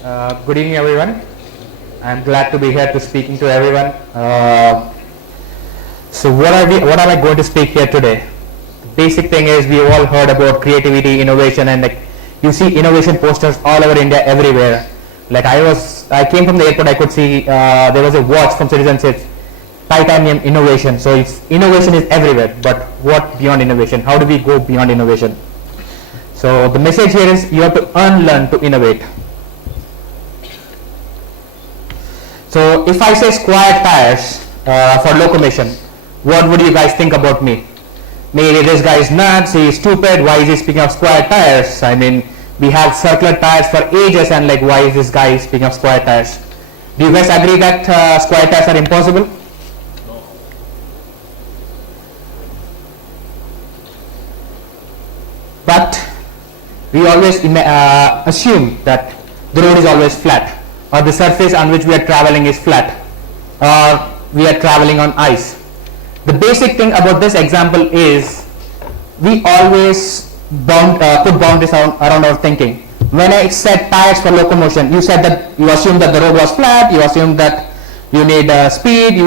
Good evening, everyone. I'm glad to be here to speaking to everyone. So what am I going to speak here today? The basic thing is we all heard about creativity, innovation, and like you see innovation posters all over India everywhere. Like I came from the airport, I could see there was a watch from Citizen said titanium innovation. So innovation is everywhere, but what beyond innovation? How do we go beyond innovation? So the message here is you have to unlearn to innovate. So if I say square tires for locomotion, what would you guys think about me? Maybe this guy is nuts, he is stupid, why is he speaking of square tires? I mean, we have circular tires for ages, and like why is this guy speaking of square tires? Do you guys agree that square tires are impossible? No. But we always assume that the road is always flat, or the surface on which we are traveling is flat, or we are traveling on ice. The basic thing about this example is we always put boundaries around our thinking. When I said tires for locomotion, you said that you assumed that the road was flat, you assumed that you need speed,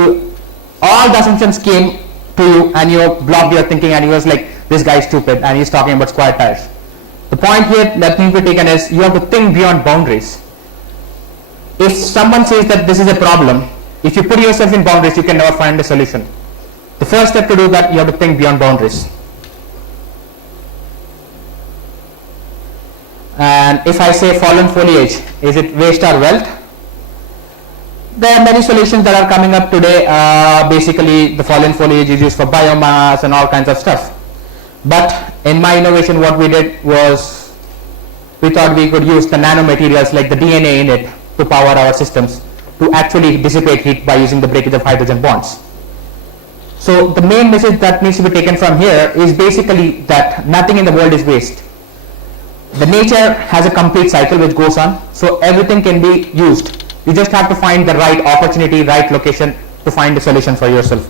all the assumptions came to you and you blocked your thinking, and you was like, this guy is stupid and he's talking about square tires. The point here that needs to be taken is you have to think beyond boundaries. If someone says that this is a problem, if you put yourself in boundaries, you can never find a solution. The first step to do that, you have to think beyond boundaries. And if I say fallen foliage, is it waste or wealth? There are many solutions that are coming up today. Basically, the fallen foliage is used for biomass and all kinds of stuff. But in my innovation, what we did was we thought we could use the nanomaterials like the DNA in it to power our systems to actually dissipate heat by using the breakage of hydrogen bonds. So the main message that needs to be taken from here is basically that nothing in the world is waste. The nature has a complete cycle which goes on, so everything can be used. You just have to find the right opportunity, right location to find a solution for yourself.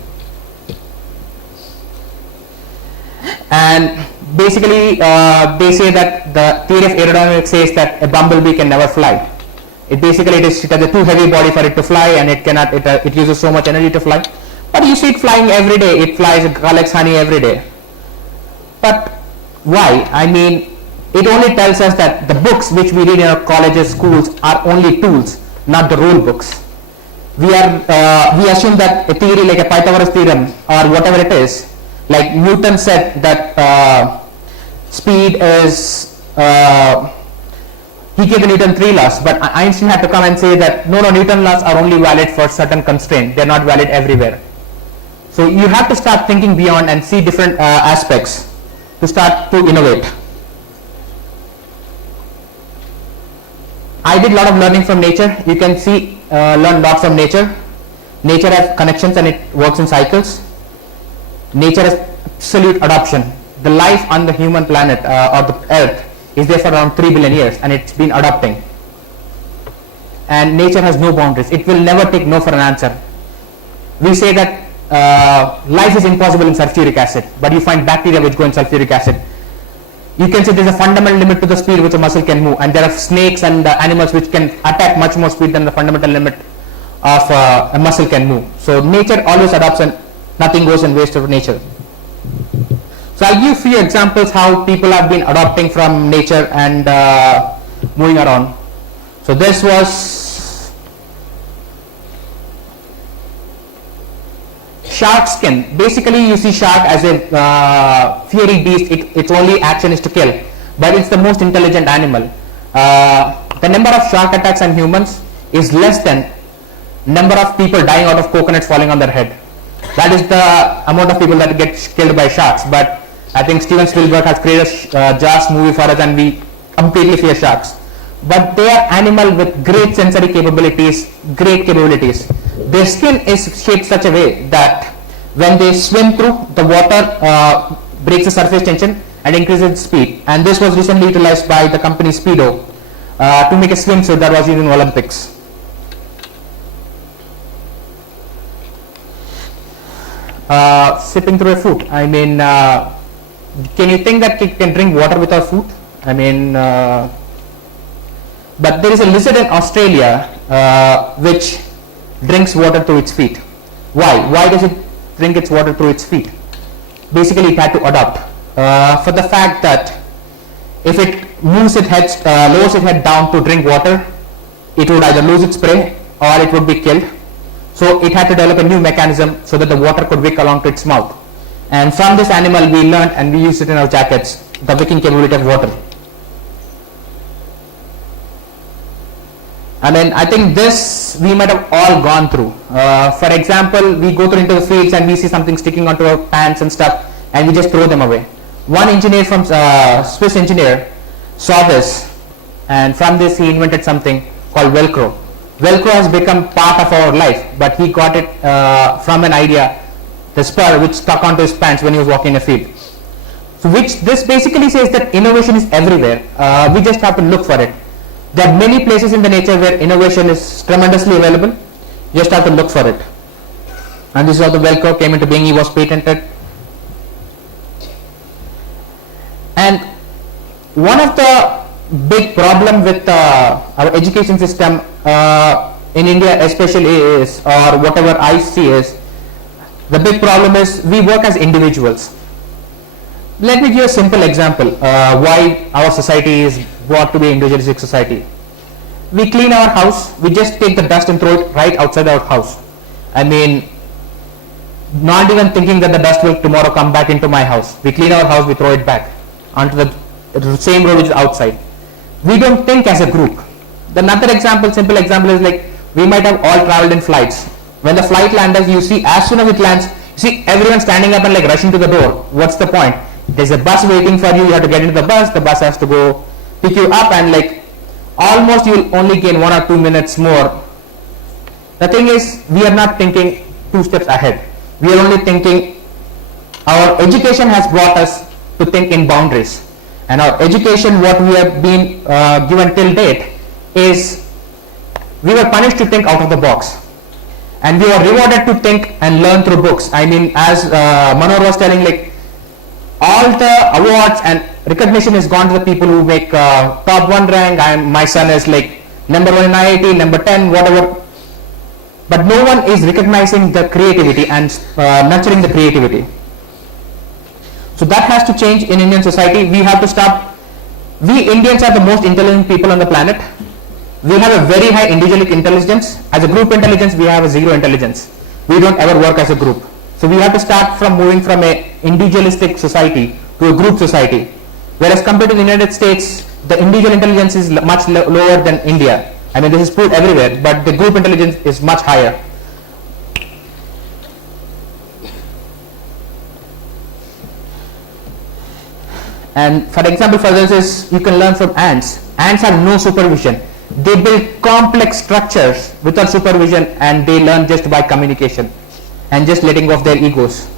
And basically they say that the theory of aerodynamics says that a bumblebee can never fly. It has a too heavy body for it to fly, and it uses so much energy to fly. But you see it flying every day. It flies, it collects honey every day. But why? I mean, it only tells us that the books which we read in our colleges, schools are only tools, not the rule books. We assume that a theory like a Pythagoras theorem or whatever it is, like Newton said that speed is, he gave Newton 3 laws, but Einstein had to come and say that no, Newton laws are only valid for certain constraints, they are not valid everywhere. So you have to start thinking beyond and see different aspects to start to innovate. I did a lot of learning from nature. You can see, learn lots from nature. Nature has connections and it works in cycles. Nature has absolute adoption. The life on the human planet or the earth is there for around 3 billion years, and it's been adopting. And nature has no boundaries. It will never take no for an answer. We say that life is impossible in sulfuric acid, but you find bacteria which go in sulfuric acid. You can say there is a fundamental limit to the speed which a muscle can move, and there are snakes and animals which can attack much more speed than the fundamental limit of a muscle can move. So nature always adopts, and nothing goes in waste of nature. So I'll give a few examples how people have been adopting from nature and moving around. So this was shark skin. Basically, you see shark as a fiery beast. Its only action is to kill, but it's the most intelligent animal. The number of shark attacks on humans is less than number of people dying out of coconuts falling on their head. That is the amount of people that get killed by sharks. But I think Steven Spielberg has created a Jaws movie for us, and we completely fear sharks. But they are animals with great sensory capabilities, great capabilities. Their skin is shaped such a way that when they swim through, the water breaks the surface tension and increases speed. And this was recently utilized by the company Speedo to make a swimsuit that was used in Olympics. Sipping through a fruit. I mean, can you think that it can drink water without food? I mean, But there is a lizard in Australia which drinks water through its feet. Why? Why does it drink its water through its feet? Basically, it had to adapt for the fact that if it moves its head, lowers its head down to drink water, it would either lose its prey or it would be killed. So it had to develop a new mechanism so that the water could wick along to its mouth. And from this animal we learned, and we used it in our jackets, the wicking capability of water. I mean, I think this we might have all gone through. For example, we go through into the fields and we see something sticking onto our pants and stuff, and we just throw them away. One engineer from Swiss engineer saw this, and from this he invented something called Velcro. Velcro has become part of our life, but he got it from an idea, the spur which stuck onto his pants when he was walking in a field. So which this basically says that innovation is everywhere. We just have to look for it. There are many places in the nature where innovation is tremendously available. You just have to look for it. And this is how the Velcro came into being. He was patented. And one of the big problem with our education system in India especially is, or whatever I see is, the big problem is we work as individuals. Let me give you a simple example why our society is brought to be individualistic society. We clean our house, we just take the dust and throw it right outside our house. I mean, not even thinking that the dust will tomorrow come back into my house. We clean our house, we throw it back onto the same road which is outside. We don't think as a group. Another example, simple example is like we might have all traveled in flights. When the flight lands, you see as soon as it lands, you see everyone standing up and like rushing to the door. What's the point? There's a bus waiting for you, you have to get into the bus has to go pick you up, and like almost you will only gain 1 or 2 minutes more. The thing is, we are not thinking 2 steps ahead. We are only thinking, our education has brought us to think in boundaries. And our education, what we have been given till date is, we were punished to think out of the box. And we were rewarded to think and learn through books. I mean, as Manor was telling, like, all the awards and recognition is gone to the people who make top 1 rank. My son is like number 1 in IIT, number 10, whatever. But no one is recognizing the creativity and nurturing the creativity. So that has to change in Indian society. We have to stop. We Indians are the most intelligent people on the planet. We have a very high individual intelligence. As a group intelligence, we have a zero intelligence. We don't ever work as a group. So we have to start from moving from a individualistic society to a group society. Whereas compared to the United States, the individual intelligence is much lower than India. I mean, this is proved everywhere, but the group intelligence is much higher. And for example, for this is, you can learn from ants. Ants have no supervision. They build complex structures without supervision, and they learn just by communication and just letting go of their egos.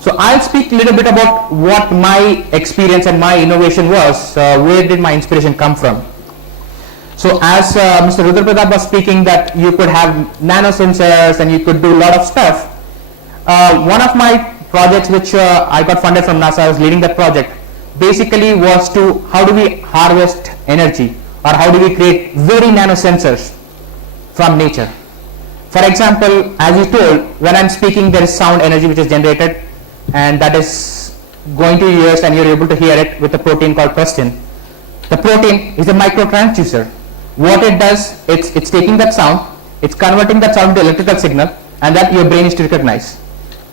So I'll speak a little bit about what my experience and my innovation was. Where did my inspiration come from? So as Mr. Rudra Pratap was speaking, that you could have nanosensors and you could do a lot of stuff. One of my projects which I got funded from NASA, I was leading that project, basically was to how do we harvest energy, or how do we create very nanosensors from nature. For example, as you told, when I'm speaking there is sound energy which is generated, and that is going to your ears and you're able to hear it with a protein called plastin. The protein is a microtransducer. What it does, it's taking that sound, it's converting that sound to electrical signal, and that your brain is to recognize.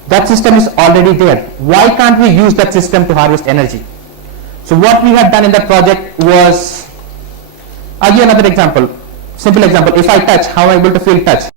That system is already there. Why can't we use that system to harvest energy? So what we have done in that project was, I'll give another example, simple example. If I touch, how am I able to feel touch?